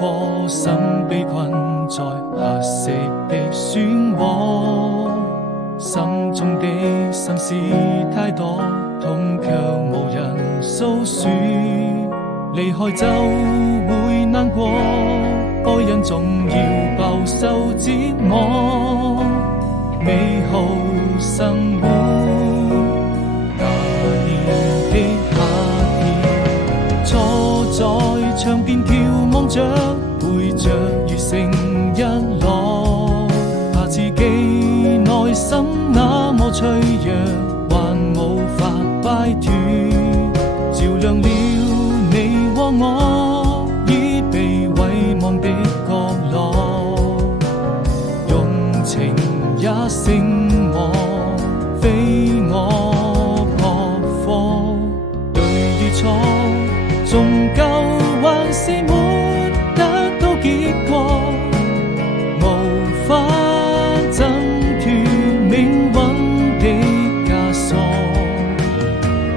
顆心被困在黑色的漩渦，心中的心事太多，痛卻無人訴說。離開就會難過，愛人總要飽受折磨。美好生活，那年的夏天，坐在窗邊眺望着，背着雨成日落，怕自己內心那麼脆弱，還無法擺脫，照亮了你和我已被遺忘的角落，用情也勝我，非我撲火。對與錯，終究還是沒得到結果，無法掙脫命運的枷鎖，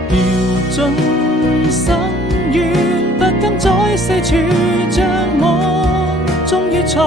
掉進深淵，不敢再四處張望，終於才